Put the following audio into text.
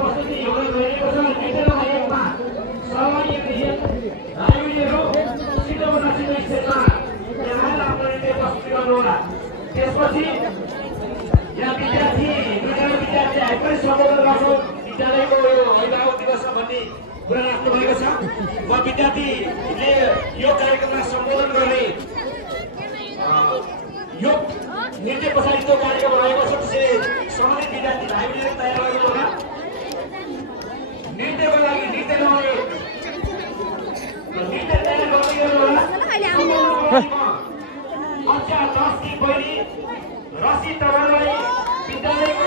प्रस्तुति योगदान गरिएको छ। नृत्यमा एकमा सहभागी लाइब्रेरीहरू सिधोभन्दा सिधो स्टेजमा यहाँ आफ्नो नृत्य प्रस्तुति गर्नुहोला। त्यसपछि यहाँ विद्यार्थी आएकै सम्बोधन गर्छौँ। विद्यालयको यो अभिभावक दिवस भन्ने कुरा राख्नु भएको छ। म विद्यार्थीले यो कार्यक्रमलाई सम्बोधन गर्ने यो नृत्य पछाडि त्यो कार्यक्रम रहेको छ। त्यसैले सम्बन्धित विद्यार्थी लाइब्रेरी तयार गर्नु होला। नृत्यको लागि नृत्य तयार गर्नु होला। कक्षा 10 की बहिनी रसी तपाईँलाई विद्यालयको